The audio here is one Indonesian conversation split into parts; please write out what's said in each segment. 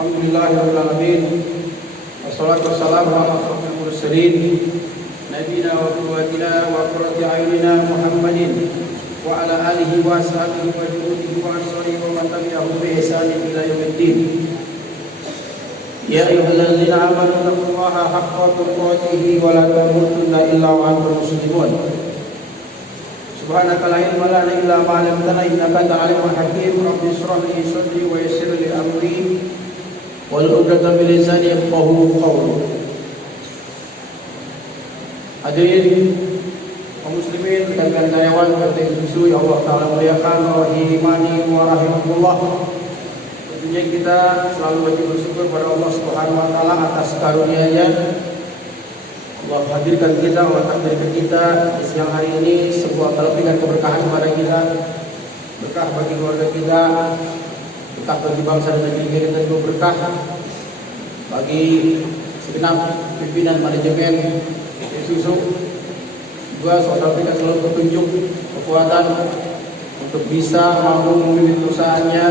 Alhamdulillahirabbil alamin. Wassalatu wassalamu ala asyrofil mursalin nabiyina wa qudwatina wa qurrati a'yunina Muhammadin wa ala alihi wa ashabihi wa junudihi wa ansarihi wa man tabi'ahum bi ihsanin ila yaumiddin. Ya ayyuhallazina amanu taqullaha haqqa tuqatih wa la tamutunna illa wa antum muslimun. Subhanaka la ilma lana illa ma 'allamtana innaka antal alimul hakim. Rabbi shrah li sadri wa yassir li amri wal 'uqdatam min lisani yafqahu qawli. Hadirin kaum muslimin dan karyawan PT Susu yang Allah Ta'ala muliakan rahimani wa rahimakumullah. Tentunya kita selalu wajib bersyukur pada Allah Subhanahu wa Ta'ala atas karunia-Nya. Allah hadirkan kita, Allah takdirkan kita di siang hari ini sebuah kelebihan keberkahan kepada kita, berkah bagi keluarga kita, berkah bagi bangsa dan negeri kita, juga berkah bagi segenap pimpinan manajemen Susu. Juga saudara kita selalu petunjuk kekuatan untuk bisa mampu memimpin perusahaannya,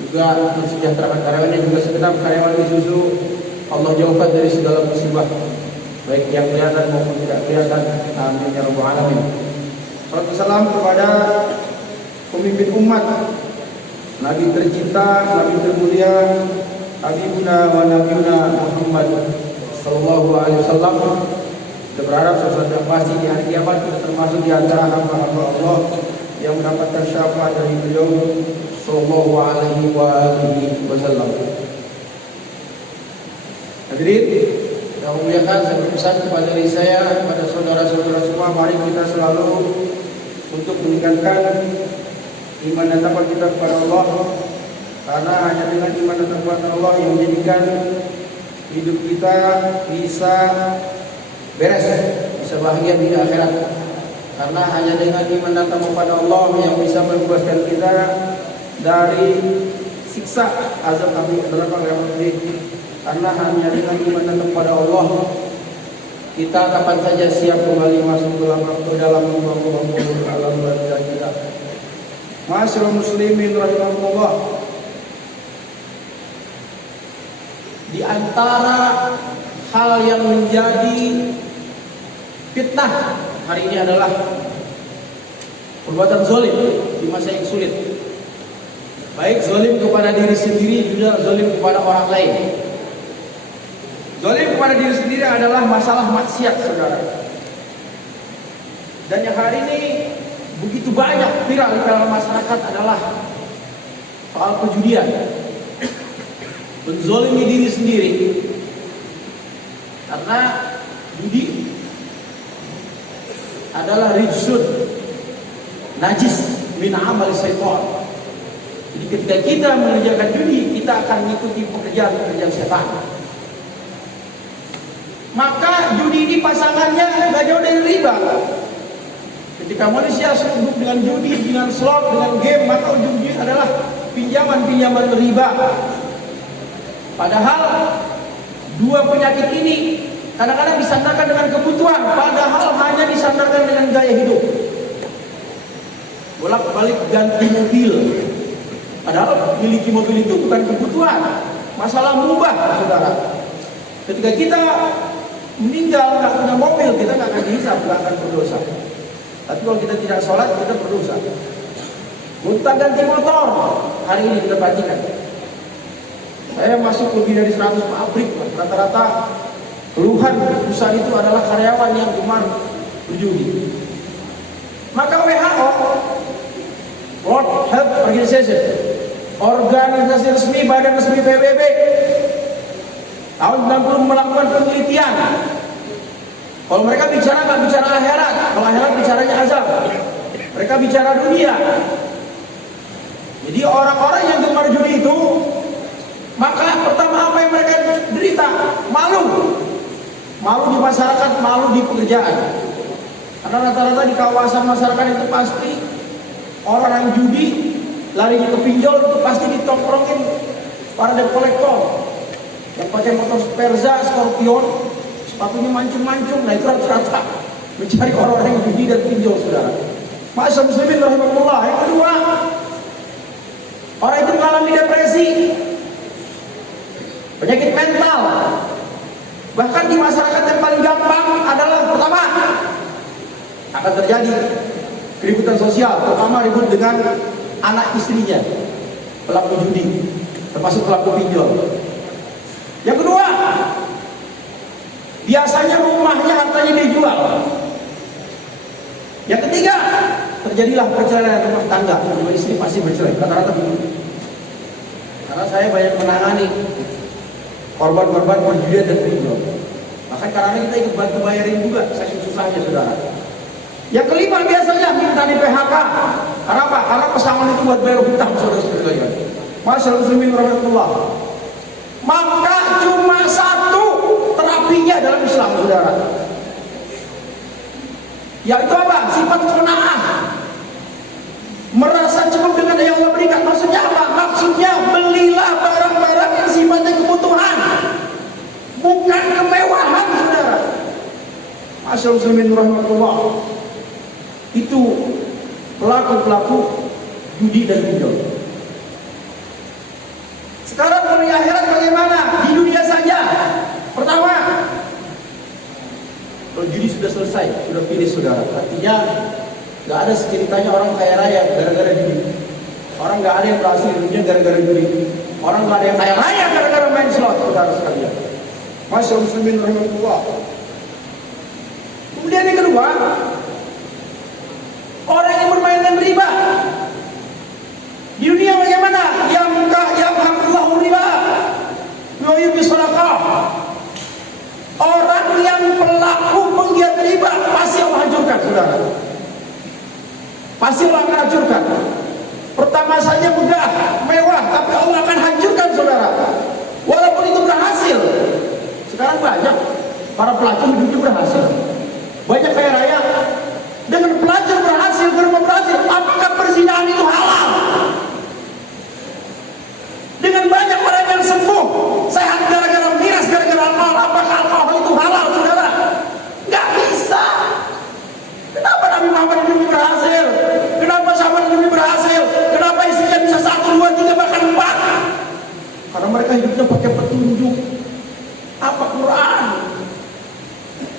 juga mensejahterakan karyawannya, juga segenap karyawan Susu. Allah jauhkan dari segala musibah, baik yang kelihatan maupun tidak kelihatan. Amin ya rabbal alamin. Salatu salam kepada pemimpin umat, Nabi tercinta, Nabi termulia, Habibuna wa Nabiyuna Muhammad sallallahu alaihi wasallam. Kita berharap sesuatu yang pasti di hari kiamat kita termasuk di antara hamba-hamba Allah yang mendapatkan syafaat dari beliau sallallahu alaihi wasallam. Hadirin yang muliakan, saya berpesan kepada diri saya, kepada saudara-saudara semua, mari kita selalu untuk meningkatkan iman dan takwa kita kepada Allah, karena hanya dengan iman dan takwa kepada Allah yang menjadikan hidup kita bisa beres, bisa bahagia di akhirat. Karena hanya dengan iman dan takwa kepada Allah yang bisa membebaskan kita dari siksa azab api neraka yang pedih. Karena hanya dengan iman dan kepada Allah kita kapan saja siap kembali masuk ke dalam alam barzakh kita. Ma'asyiral muslimin rahimakumullah. Di antara hal yang menjadi fitnah hari ini adalah perbuatan zalim di masa yang sulit. Baik zalim kepada diri sendiri, juga zalim kepada orang lain. Zalim kepada diri sendiri adalah masalah maksiat, saudara. Dan yang hari ini begitu banyak viral di dalam masyarakat adalah soal perjudian. Menzalimi diri sendiri. Karena judi adalah rijsun, najis min amal syaitan. Jadi ketika kita mengerjakan judi, kita akan mengikuti pekerjaan-pekerjaan setan. Maka judi ini pasangannya gak jauh dari riba. Ketika manusia sibuk dengan judi, dengan slot, dengan game, maka judi adalah pinjaman-pinjaman riba. Padahal dua penyakit ini kadang-kadang disandarkan dengan kebutuhan, padahal hanya disandarkan dengan gaya hidup. Bolak-balik ganti mobil, padahal memiliki mobil itu bukan kebutuhan, masalah mubah, saudara. Ketika kita meninggal nggak punya mobil, kita nggak akan dihisab, nggak akan berdosa. Tapi kalau kita tidak sholat, kita berdosa. Gonta ganti motor, hari ini kita perhatikan. Saya masuk lebih dari 100 pabrik, rata-rata keluhan perusahaan itu adalah karyawan yang gemar berjudi. Maka WHO, World Health Organization, organisasi resmi, badan resmi PBB, tahun 90 melakukan penelitian. Kalau mereka bicara nggak bicara akhirat, kalau akhirat bicaranya azab. Mereka bicara dunia. Jadi orang-orang yang gemar judi itu, maka pertama apa yang mereka derita? Malu. Malu di masyarakat, malu di pekerjaan. Karena rata-rata di kawasan masyarakat itu pasti orang yang judi larinya ke pinjol itu pasti ditongkrongin para debt collector yang pakai motor Perza, Scorpion, sepatunya mancung-mancung. Nah itu rata-rata mencari orang-orang yang judi dan pinjol, saudara. Masa muslimin rahimahullah. Yang kedua, orang itu mengalami depresi. penyakit mental. Bahkan di masyarakat yang paling gampang adalah pertama, akan terjadi keributan sosial, terutama ribut dengan anak istrinya, pelaku judi, termasuk pelaku pinjol. Yang kedua, biasanya rumahnya hartanya dijual. Yang ketiga, terjadilah perceraian rumah tangga, dua istri pasti bercerai, rata-rata begitu. Karena saya banyak menangani korban-korban perjudian dan pinjol. Maka karena kita ikut bantu bayarin juga, saking susahnya saudara. Yang kelima biasanya minta di PHK. Karena apa? Karena pesangon itu buat bayar hutang, saudara-saudara. Masyaallah muslimin rahmatullah. Maka cuma satu terapinya dalam Islam, saudara. Yaitu apa? Sifat qanaah. Merasa cukup dengan yang Allah berikan. Maksudnya apa? Maksudnya belilah barang-barang yang sifatnya kebutuhan, bukan kemewahan, saudara. Masyaallah muslimin rahmatullah. Itu pelaku-pelaku judi dan pinjol. Sekarang mulai akhirat bagaimana? Di dunia saja. Pertama, kalau judi sudah selesai, sudah finish, saudara. Artinya nggak ada ceritanya orang kaya raya gara-gara judi. Orang nggak ada yang berhasil di dunia gara-gara judi. Orang nggak ada yang kaya raya gara-gara main slot, saudara sekalian. Masyaallah muslimin rahmatullah. Kemudian yang kedua, orang yang bermain dengan riba. Di dunia bagaimana? Yamhaqullahu riba wa yurbi shadaqah. Orang yang pelaku penggiat riba pasti Allah hancurkan, saudara. Pasti Allah akan hancurkan. Pertama saja megah, mewah, tapi Allah akan hancurkan, saudara. Walaupun itu berhasil. Sekarang banyak para pelaku hidup berhasil. Banyak kaya raya dengan pelajar berhasil, berumah berhasil. Apakah perzinahan itu halal? Dengan banyak orang yang sembuh sehat gara-gara miras, gara-gara alkohol. Apakah alkohol itu halal, saudara? Gak bisa. Kenapa Nabi Muhammad ini berhasil? Kenapa sahabat Nabi berhasil? Kenapa istrinya bisa 1, 2, 3 bahkan 4? Karena mereka hidupnya pakai petunjuk. Apa Quran?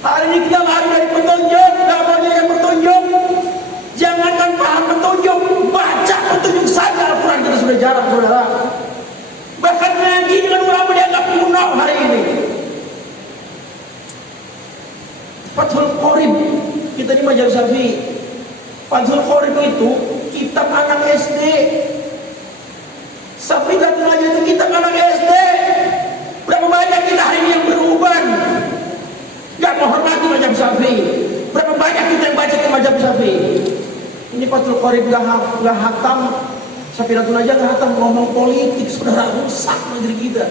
Hari ini kita lari dari petunjuk, gak mau jadi petunjuk. Jangankan paham petunjuk, baca petunjuk saja Al-Quran kita sudah jarang, saudara. Bahkan ngaji dengan ulama dianggap kuno hari ini. Fathul Qorib, kita di Majelis Syafi'i. Fathul Qorib itu kitab anak SD. Safiqatul Aja itu kitab anak SD. Berapa banyak kita hari ini yang beruban, gak menghormati Majelis Syafi'i. Berapa banyak kita yang baca ke Majelis Syafi'i. Ini Fathul Qorib gak hatam. Safiqatul Aja gak hatam, ngomong politik, saudara, rusak negeri kita.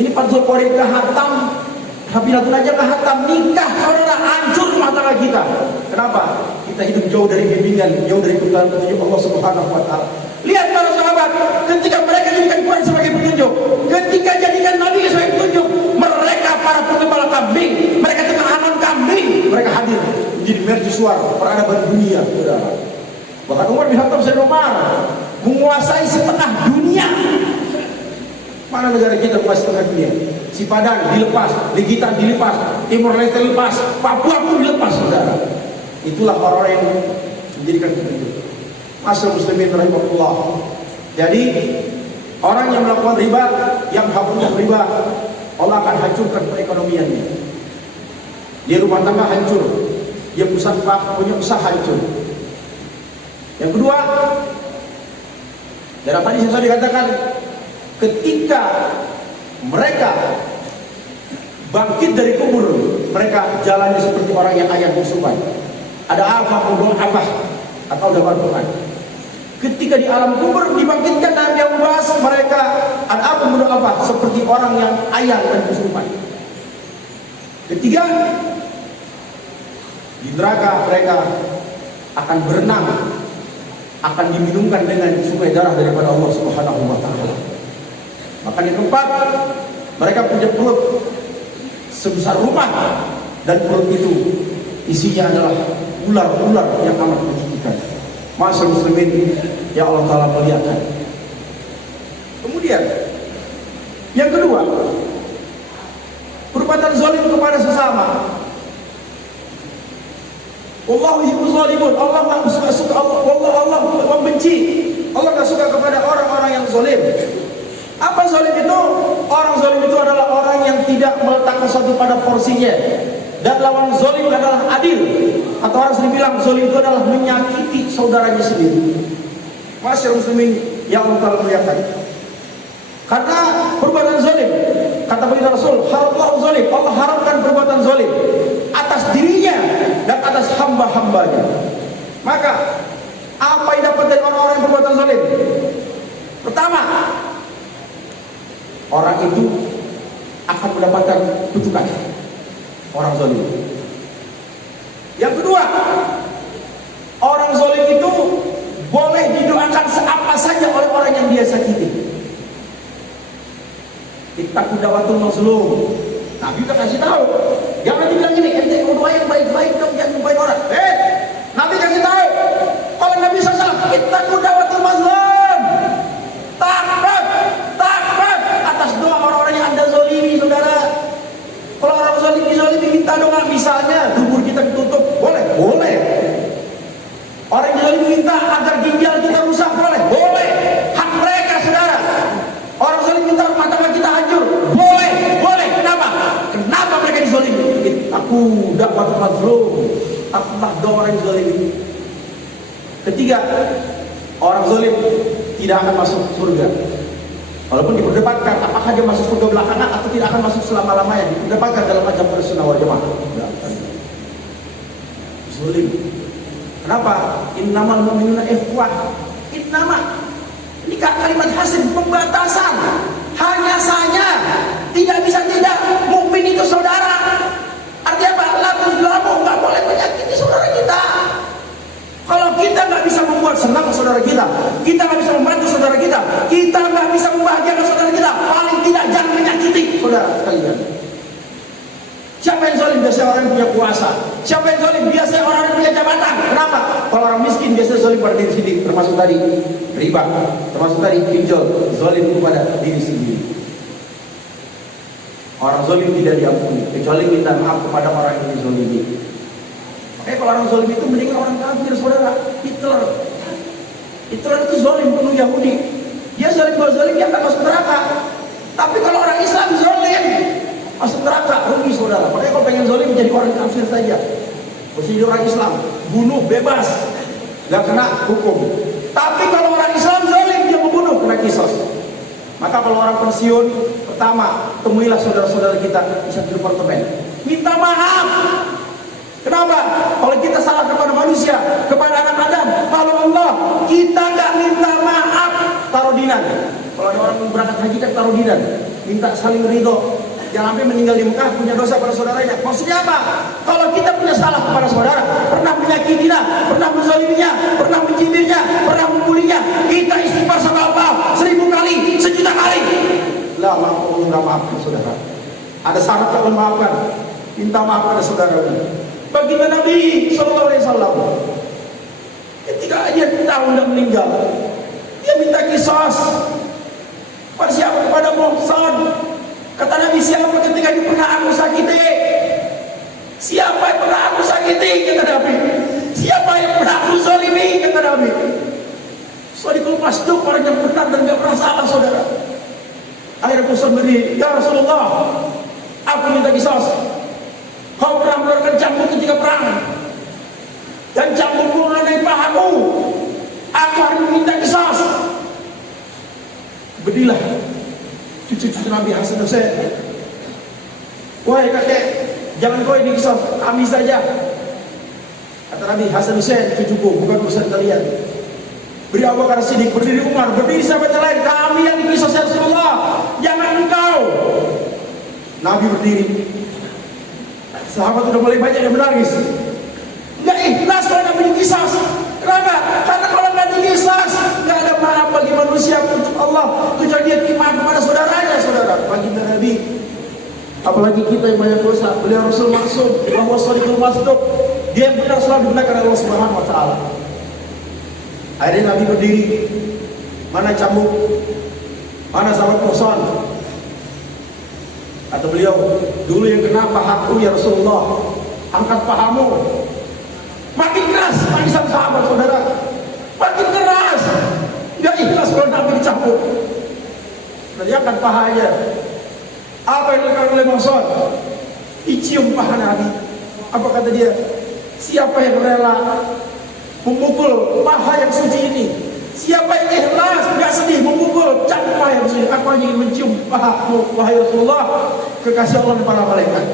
Ini Fathul Qorib gak hatam, Safiqatul Aja gak hatam, nikah, saudara, hancur rumah tangga kita. Kenapa? Kita hidup jauh dari bimbingan, jauh dari petunjuk Allah Subhanahu wa Ta'ala. Lihat para sahabat, ketika mereka jadikan Quran sebagai petunjuk, ketika jadikan Nabi sebagai petunjuk, mereka para pengembala kambing, mereka tengah anon kambing, mereka hadir menjadi mercusuar peradaban dunia, saudara. Bahkan Umar bin Khattab Sayyidina Umar menguasai setengah dunia. Mana negara kita menguasai setengah dunia? Si Padang dilepas, Legitan dilepas, Timur Leste dilepas, Papua pun dilepas, saudara. Itulah orang yang menjadikan petunjuk. Masyaallah muslimin rahimahullah. Jadi orang yang melakukan riba, yang hapusnya riba, Allah akan hancurkan perekonomiannya. Dia rumah tangga hancur, dia punya usaha hancur. Yang kedua, dalam hadis yang dikatakan, ketika mereka bangkit dari kubur, mereka jalannya seperti orang yang ayam kesurupan. Ada apa kubur apa? Atau dalam Quran. Ketika di alam kubur dibangkitkan Nabi yang membahas mereka ada apa menurut apa? Seperti orang yang ayam dan kesurupan. Ketiga, di neraka mereka akan berenang, akan diminumkan dengan sungai darah daripada Allah Subhanahu wa Ta'ala. Maka di tempat mereka punya perut sebesar rumah, dan perut itu isinya adalah ular-ular yang amat menjijikan. Masyaallah muslimin ya Allah Ta'ala muliakan. Kemudian Yang kedua, perbuatan zalim kepada sesama. Allahu yuhibbuz zalimun. Allah enggak suka Allah membenci. Allah enggak suka kepada orang-orang yang zalim. Apa zalim itu? Orang zalim itu adalah orang yang tidak meletakkan sesuatu pada porsinya. Dan lawan zalim adalah adil. Atau orang sering bilang zalim itu adalah menyakiti saudaranya sendiri. Masyarakat muslimin yang Allah Ta'ala muliakan. Karena perbuatan zalim, kata baginda Rasul, haramullahu zalim. Allah haramkan perbuatan zalim atas dirinya dan atas hamba-hambanya. Maka apa yang dapat dari orang-orang yang berbuatan zalim? Pertama, orang itu akan mendapatkan kutukan orang zalim. Yang kedua, orang zalim itu boleh didoakan seapa saja oleh orang yang dia sakiti. Ittaqu da'watul mazlum. Nabi udah kasih tahu. Jangan dibilang gini, ente mau doa yang baik-baik dong, jangan nyumpain orang. Nabi kasih tahu. Kalau Nabi SAW, ittaqu da'watul mazlum. Takut atas doa orang-orang yang Anda zalimi, saudara. Kalau orang zalim dizalimi, minta doa, misalnya tubuh kita ditutup, boleh. Orang yang zalimi minta agar ginjal kita rusak, boleh. Hak mereka, saudara. Orang zalim minta rumah tangga kita hancur, boleh. Kenapa mereka dizalimi? Aku dapat mazlum, takutlah doa orang yang zalimi. Ketiga, orang zalim tidak akan masuk surga. Walaupun diperdebatkan apakah dia masuk surga belakangan atau tidak akan masuk selama-lamanya, diperdebatkan dalam ajang Ahlussunnah wal Jamaah. Zalim. Kenapa? Innamal mu'minuna ikhwah. Ini kalimat hasil pembatasan. Hanya saja tidak bisa tidak, mukmin itu saudara. Artinya apa? La tuzlamu, nggak boleh menyakiti saudara kita. Kalau kita nggak bisa membuat senang saudara kita nggak bisa membantu saudara kita nggak bisa membahagiakan saudara kita, paling tidak jangan menyakiti saudara sekalian. Siapa yang zalim? Biasanya orang yang punya kuasa. Siapa yang zalim? Biasanya orang yang punya jabatan. Kenapa? Kalau orang miskin biasanya zalim pada diri sendiri, termasuk tadi riba, termasuk tadi pinjol, zalim kepada diri sendiri. Orang zalim tidak diampuni kecuali minta maaf kepada orang yang dizalimi. Makanya kalau orang zalim itu mendingan orang kafir, saudara. Hitler itu zalim penuh Yahudi. Dia zalim dia akan masuk neraka. Tapi kalau orang Islam zalim masuk neraka, rugi saudara. Makanya kalau pengen zalim jadi orang kafir saja. Mesti orang Islam, bunuh bebas, nggak kena hukum. Tapi kalau orang Islam zalim dia membunuh, kena kisos. Maka kalau orang pensiun, pertama temuilah saudara-saudara kita di satu departemen, minta maaf. Kenapa? Kalau kita salah kepada manusia, kepada anak Adam, kalau Allah kita nggak minta maaf, taruh dinan. Kalau ada orang berangkat haji kan taruh dinan, minta saling ridho. Jangan sampai meninggal di Mekah punya dosa pada saudaranya. Maksudnya apa? Kalau kita punya salah kepada saudara, pernah menyakitinya, pernah menzaliminya, pernah mencibirnya, pernah membulinya, kita istighfar sama Allah 1000 kali, 1.000.000 kali. Lah, maaf Allah nggak maafkan saudara. Ada syarat yang memaafkan. Minta maaf pada saudaranya. Baginda Nabi Sallallahu Alaihi Wasallam, ketika dia tahu hendak meninggal, dia minta kisos. Pada siapa? Kepada Muhammad. Kata Nabi, siapa ketika dia pernah aku sakiti? Siapa yang pernah aku sakiti? Kata Nabi. Siapa yang pernah aku zalimi? Kata Nabi. Shadiqul masduq, orang yang benar dan gak pernah salah, saudara. Akhirnya Muhammad berdiri, ya Rasulullah, aku minta kisos. Kau pernah mengeluarkan cambuk ketika perang, dan cambukmu mengenai pahamu. Aku harus meminta kisos. Berdirilah cucu-cucu Nabi Hasan Hussein. Wahai kakek, jangan kau ini kisos, kami saja. Kata Nabi, Hasan Hussein cucuku, bukan urusan kalian. Beri Abu Bakar Siddiq, berdiri Umar, berdiri sahabat lain, kami yang dikisos ya Rasulullah, jangan engkau. Nabi berdiri. Sahabat udah mulai banyak yang menangis. Nggak ikhlas kalau Nabi dikisos. Kenapa? Karena kalau nggak dikisos, nggak ada maaf bagi manusia untuk Allah, kecuali dia maaf kepada saudaranya, saudara. Baginda Nabi, apalagi kita yang banyak dosa. Beliau Rasul maksum, bahwa shadiqul masduq, dia yang benar selalu dibenarkan Allah Subhanahu Wa Taala. Akhirnya Nabi berdiri. Mana cambuk? Mana sahabat Muhammad? Kata beliau, dulu yang kena pahaku ya Rasulullah, angkat pahamu. Makin keras tangisan sahabat saudara, makin keras. Gak ikhlas kalau Nabi dicampur. Dan dia angkat pahanya. Apa yang dilakukan oleh Mansur? Dicium paha Nabi. Apa kata dia? Siapa yang rela memukul paha yang suci ini? Siapa yang ikhlas, tidak sedih memukul paha yang suci? Aku hanya ingin mencium pahamu, wahai Rasulullah, kekasih Allah dan para malaikat.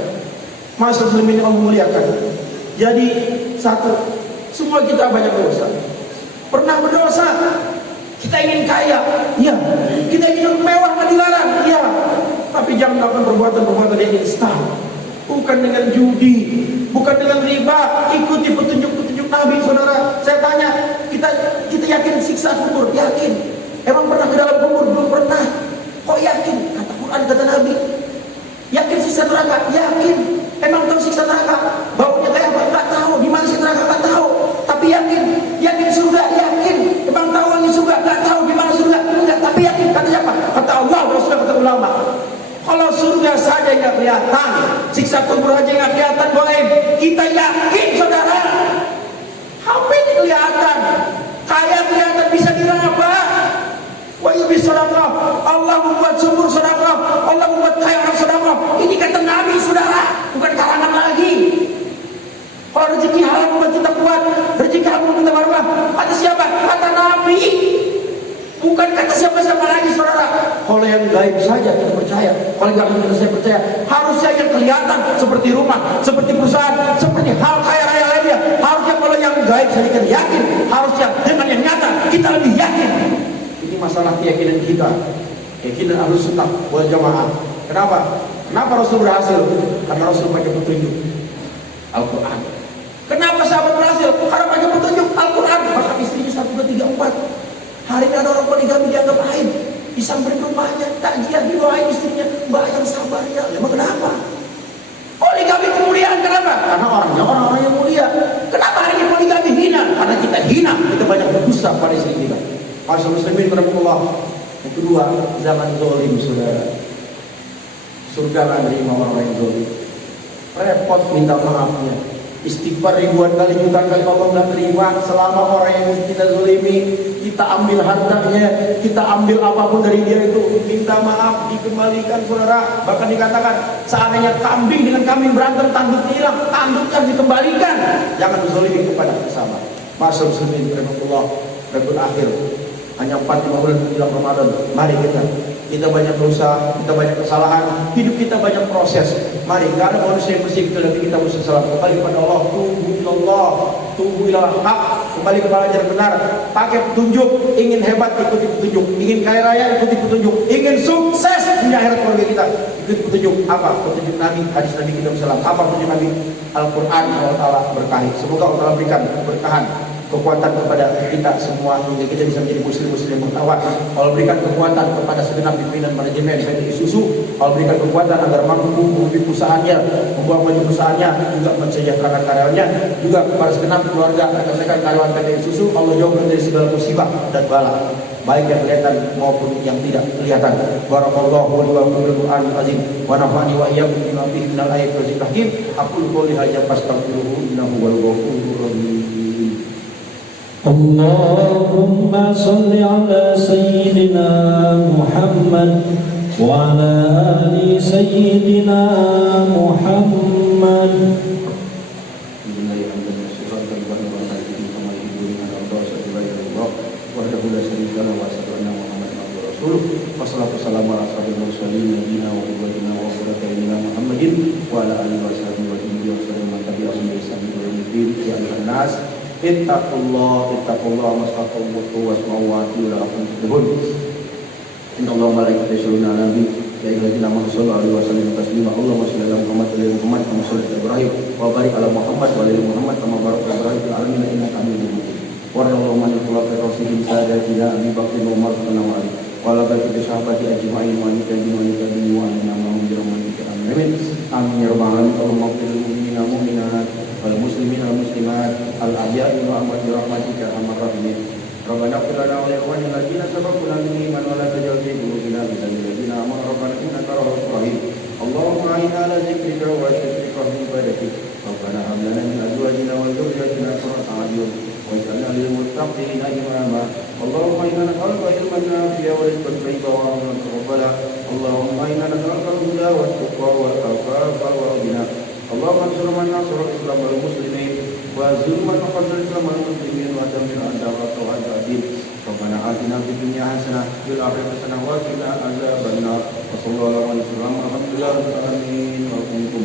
Masuk muslimin Allah muliakan. Jadi satu, semua kita banyak dosa. Pernah berdosa. Kita ingin kaya, ya. Kita ingin mewah, nggak dilarang, ya. Tapi jangan melakukan perbuatan-perbuatan yang instan. Bukan dengan judi, bukan dengan riba. Ikuti petunjuk-petunjuk Nabi, saudara. Saya tanya, kita yakin siksa kubur? Yakin. Emang pernah ke dalam kubur? Belum pernah. Kok yakin? Kata Quran, kata Nabi. Yakin siksa neraka? Yakin. Emang tahu siksa neraka? Baunya kayak apa? Nggak tahu. Di mana siksa neraka? Nggak tahu. Tapi yakin. Yakin surga? Yakin. Emang tahu wangi surga? Nggak tahu. Di mana surga? Enggak. Tapi yakin. Kata siapa? Kata Allah, Rasul, kata ulama. Kalau surga saja nggak kelihatan, siksa kubur aja nggak kelihatan, boleh. Kita yakin, saudara. Apa ini kelihatan? Kaya kelihatan, bisa diraba. Wa yubi sedekah. Allah membuat subur sedekah. Allah membuat kaya orang sedekah. Ini kata Nabi, saudara, bukan karangan lagi. Kalau rezeki halal membuat kita kuat, rezeki halal membuat kita barokah. Kata siapa? Kata Nabi. Bukan kata siapa-siapa lagi, saudara. Kalau yang gaib saja kita percaya, kalau yang gaib saya percaya. Harusnya yang kelihatan seperti rumah, seperti perusahaan, seperti hal kaya raya lainnya. Harusnya kalau yang gaib saja kita yakin. Harusnya dengan yang nyata kita lebih yakin. Ini masalah keyakinan kita, keyakinan Ahlus Sunnah wal Jamaah. Kenapa? Kenapa Rasul berhasil? Karena Rasul pakai petunjuk Al-Quran. Kenapa sahabat berhasil? Karena pakai petunjuk Al-Quran. Maka istrinya 1, 2, 3, 4. Hari ini ada orang poligami dianggap aib, disamperin rumahnya, takjiah didoain istrinya, mbak yang sabar ya. Emang kenapa? Poligami kemuliaan, kenapa? Karena orangnya orang-orang yang mulia. Kenapa hari ini poligami hina? Karena kita hina, kita banyak berdusta pada istri kita. Masyaallah muslimin rahimahullah. Yang kedua, jangan zalim, saudara. Surga nggak nerima orang-orang yang zalim. Repot minta maafnya. Istighfar ribuan kali, jutaan kali, Allah nggak terima. Selama orang yang kita zalimi, kita ambil hartanya, kita ambil apapun dari dia, itu minta maaf, dikembalikan, saudara. Bahkan dikatakan, seandainya kambing dengan kambing berantem, tanduknya hilang, tanduknya dikembalikan. Jangan zalimi kepada sesama. Masyaallah muslimin rahimahullah. Rabbul akhir, hanya 4-5 bulan menjelang Ramadan. Mari kita banyak dosa, kita banyak kesalahan, hidup kita banyak proses. Mari, gak ada manusia yang bersih kecuali kita bersalah. Kembali kepada Allah, tubu ilallah, tubu ilal haq, kembali kepada jalan benar. Pakai petunjuk, ingin hebat ikuti petunjuk, ingin kaya raya ikuti petunjuk, ingin sukses punya akhirat keluarga kita ikuti petunjuk. Apa? Petunjuk Nabi, hadis Nabi kita bersalam. Apa petunjuk Nabi? Al-Quran. Allah Ta'ala berkahi. Semoga Allah Ta'ala berikan keberkahan, kekuatan kepada kita semua hingga kita bisa menjadi muslim-muslim yang bertakwa. Allah berikan kekuatan kepada segenap pimpinan manajemen PT Isuzu. Allah berikan kekuatan agar mampu memimpin perusahaannya, membawa maju perusahaannya, juga mensejahterakan karyawannya, juga kepada segenap keluarga rekan-rekan karyawan PT Isuzu. Allah jauhkan dari segala musibah dan bala, baik yang kelihatan maupun yang tidak kelihatan. Barakallahu li wa lakum bil Qur'anil azim wa nafa'ani wa iyyakum bima fihi minal ayati wa dzikril hakim. Aqulu qouli hadza fastaghfiruhu innahu huwal ghafurur rahim. اللهم صل على سيدنا محمد وعلى آل سيدنا محمد. Wassalatu wassalamu ala asyrofil mursalin nabiyina wa habibina wa qurratina Muhammadin wa ala alihi wa sahbihi wa sallam man tabi'ahum bi ihsan ila yaumil din. Ya ayyuhan nas ittaqullah masaqatum wasma'u wa ati'u la'akum tuflihun. Innallaha wa malaikatahu yusholluna 'alan nabi ya ayyuhalladzina amanu shallu 'alaihi wa sallimu taslima. Allahumma shalli 'ala Muhammad wa 'ala Muhammad kama shallaita 'ala Ibrahim wa barik 'ala Muhammad wa 'ala Muhammad kama barakta 'ala Ibrahim fil 'alamin innaka Hamidum Majid. Wa radhiyallahu anil khulafa'ir rasyidin sadatina Abi Bakr wa Umar wa Ali wa ala baqiyati sahabati ajma'in wa tabi'in wa annahum bi rahmatika amin. Amin ya rabbal alamin. Allahumma ighfir lil mu'minina wal mu'minat wal muslimina wal muslimat al ahya'i wa amwat bi rahmatika arhamar rahimin. Rabbana ighfir lana wa li ikhwanina alladziina sabaquna bil iman wa la taj'al fi qulubina ghillan lil ladzina amanu rabbana innaka ra'ufur rahim. اللهم أعنا على ذكرك وشكرك وعبادتك ربنا هب لنا من أزواجنا وذرياتنا قرة أعين واجعلنا للمتقين إماما اللهم إنا نسألك علما نافعا ورزقا طيبا وعملا متقبلا اللهم إنا نسألك الهدى والتقى والعفاف والغنى اللهم انصر من نصر الإسلام والمسلمين وأذل من نصر الإسلام والمسلمين ودمر أعداءك وأعداء الدين ربنا آتنا في الدنيا حسنة وفي الآخرة حسنة وقنا عذاب النار وصلى الله عليه وسلم والحمد لله رب العالمين وقومكم